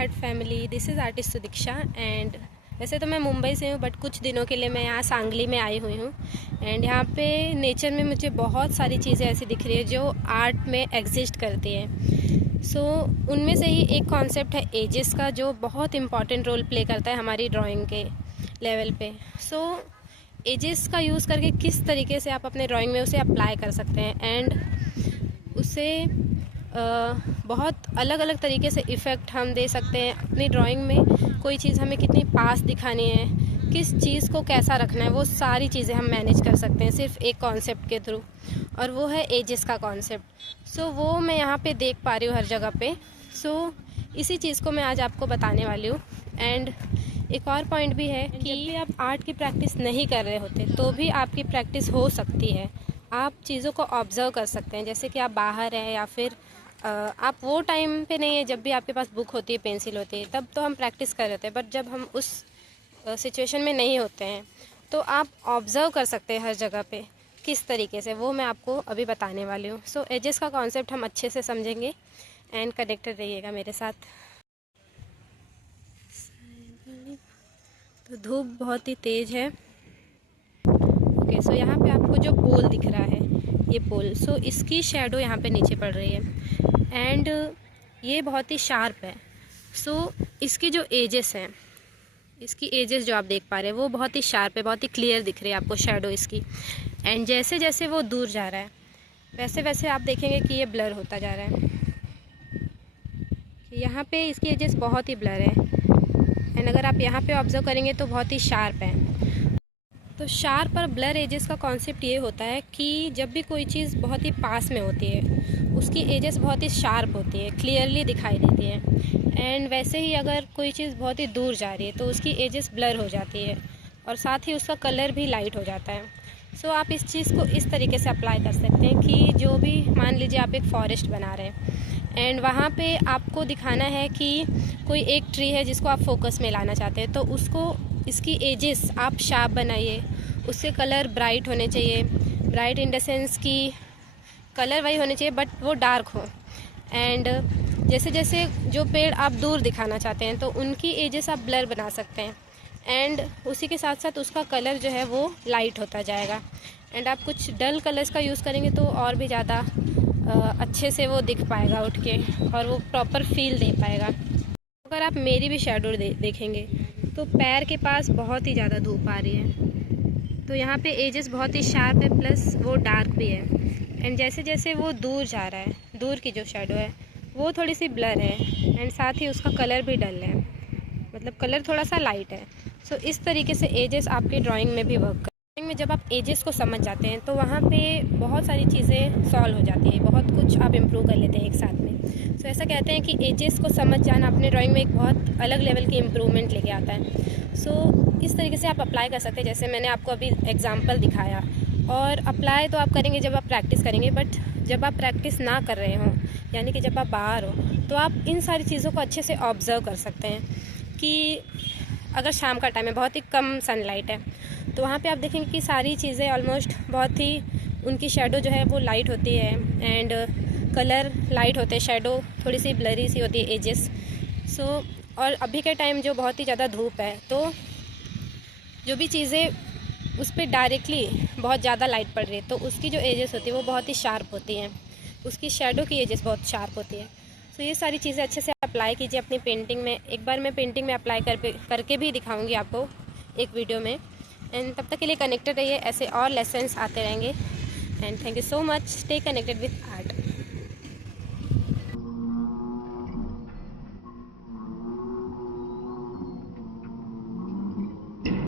Art family, this is artist Sudiksha. And वैसे तो मैं मुंबई से हूँ, बट कुछ दिनों के लिए मैं यहाँ सांगली में आई हुई हूँ। एंड यहाँ पे नेचर में मुझे बहुत सारी चीज़ें ऐसी दिख रही है जो आर्ट में एग्जिस्ट करती है। सो उनमें से ही एक कॉन्सेप्ट है एजेस का, जो बहुत इम्पॉर्टेंट रोल प्ले करता है हमारी ड्राइंग के लेवल पे। सो एजेस का यूज़ करके किस तरीके से आप अपने ड्राइंग में उसे अप्लाई कर सकते हैं, एंड उसे बहुत अलग अलग तरीके से इफ़ेक्ट हम दे सकते हैं अपनी ड्राइंग में। कोई चीज़ हमें कितनी पास दिखानी है, किस चीज़ को कैसा रखना है, वो सारी चीज़ें हम मैनेज कर सकते हैं सिर्फ एक कॉन्सेप्ट के थ्रू, और वो है एजेस का कॉन्सेप्ट। सो वो मैं यहाँ पे देख पा रही हूँ हर जगह पे। सो इसी चीज़ को मैं आज आपको बताने वाली हूँ। एंड एक और पॉइंट भी है कि जब भी आप आर्ट की प्रैक्टिस नहीं कर रहे होते तो भी आपकी प्रैक्टिस हो सकती है। आप चीज़ों को ऑब्ज़र्व कर सकते हैं, जैसे कि आप बाहर हैं या फिर आप वो टाइम पे नहीं है जब भी आपके पास बुक होती है, पेंसिल होती है, तब तो हम प्रैक्टिस कर रहे थे। बट जब हम उस सिचुएशन में नहीं होते हैं तो आप ऑब्ज़र्व कर सकते हैं हर जगह पे किस तरीके से, वो मैं आपको अभी बताने वाली हूँ। सो एजेस का कॉन्सेप्ट हम अच्छे से समझेंगे एंड कनेक्टेड रहिएगा मेरे साथ। तो धूप बहुत ही तेज़ है। ओके, सो यहाँ पे आपको जो पोल दिख रहा है, ये पोल, सो इसकी शैडो यहाँ पे नीचे पड़ रही है एंड ये बहुत ही शार्प है। सो इसकी जो एजेस हैं, इसकी एजेस जो आप देख पा रहे हैं वो बहुत ही शार्प है, बहुत ही क्लियर दिख रही है आपको शैडो इसकी। एंड जैसे जैसे वो दूर जा रहा है वैसे वैसे आप देखेंगे कि ये ब्लर होता जा रहा है। यहाँ पे इसकी एजेस बहुत ही ब्लर है एंड अगर आप यहाँ पे ऑब्जर्व करेंगे तो बहुत ही शार्प है। तो शार्प और ब्लर एजेस का कॉन्सेप्ट ये होता है कि जब भी कोई चीज़ बहुत ही पास में होती है उसकी एजेस बहुत ही शार्प होती है, क्लियरली दिखाई देती है। एंड वैसे ही अगर कोई चीज़ बहुत ही दूर जा रही है तो उसकी एजेस ब्लर हो जाती है और साथ ही उसका कलर भी लाइट हो जाता है। सो आप इस चीज़ को इस तरीके से अप्लाई कर सकते हैं कि जो भी, मान लीजिए आप एक फॉरेस्ट बना रहे हैं एंड वहाँ पे आपको दिखाना है कि कोई एक ट्री है जिसको आप फोकस में लाना चाहते हैं, तो उसको इसकी एजेस आप शार्प बनाइए, उसके कलर ब्राइट होने चाहिए। ब्राइट इन द सेंस कि कलर वही होने चाहिए बट वो डार्क हो। एंड जैसे जैसे जो पेड़ आप दूर दिखाना चाहते हैं तो उनकी एजेस आप ब्लर बना सकते हैं एंड उसी के साथ साथ उसका कलर जो है वो लाइट होता जाएगा। एंड आप कुछ डल कलर्स का यूज़ करेंगे तो और भी ज़्यादा अच्छे से वो दिख पाएगा उठ के, और वो प्रॉपर फील दे पाएगा। अगर आप मेरी भी शैडो देखेंगे तो पैर के पास बहुत ही ज़्यादा धूप आ रही है, तो यहाँ पे एजेस बहुत ही शार्प है प्लस वो डार्क भी है। एंड जैसे जैसे वो दूर जा रहा है, दूर की जो शैडो है वो थोड़ी सी ब्लर है एंड साथ ही उसका कलर भी डल है, मतलब कलर थोड़ा सा लाइट है। सो इस तरीके से एजेस आपकी ड्राइंग में भी वर्क कर। ड्राइंग में जब आप एजेस को समझ जाते हैं तो वहाँ पे बहुत सारी चीज़ें सॉल्व हो जाती है, बहुत कुछ आप इम्प्रूव कर लेते हैं एक साथ में। सो ऐसा कहते हैं कि एजेस को समझ जाना अपने ड्राइंग में एक बहुत अलग लेवल की इम्प्रूवमेंट लेके आता है। सो इस तरीके से आप अप्लाई कर सकते हैं, जैसे मैंने आपको अभी एग्जाम्पल दिखाया। और अप्लाई तो आप करेंगे जब आप प्रैक्टिस करेंगे, बट जब आप प्रैक्टिस ना कर रहे हों, यानी कि जब आप बाहर हो, तो आप इन सारी चीज़ों को अच्छे से ऑब्ज़र्व कर सकते हैं कि अगर शाम का टाइम है, बहुत ही कम सनलाइट है, तो वहाँ पे आप देखेंगे कि सारी चीज़ें ऑलमोस्ट बहुत ही, उनकी शैडो जो है वो लाइट होती है एंड कलर लाइट होते हैं, शैडो थोड़ी सी ब्लरी सी होती है, एजेस। सो और अभी के टाइम जो बहुत ही ज़्यादा धूप है तो जो भी चीज़ें उस पर डायरेक्टली बहुत ज़्यादा लाइट पड़ रही है तो उसकी जो एजेस होती है वो बहुत ही शार्प होती हैं, उसकी शैडो की एजेस बहुत शार्प होती है। सो ये सारी चीज़ें अच्छे से अप्लाई कीजिए अपनी पेंटिंग में। एक बार मैं पेंटिंग में अप्लाई करके भी दिखाऊंगी आपको एक वीडियो में। एंड तब तक के लिए कनेक्टेड रहिए, ऐसे और लेसन्स आते रहेंगे। And thank you so much, stay connected with art.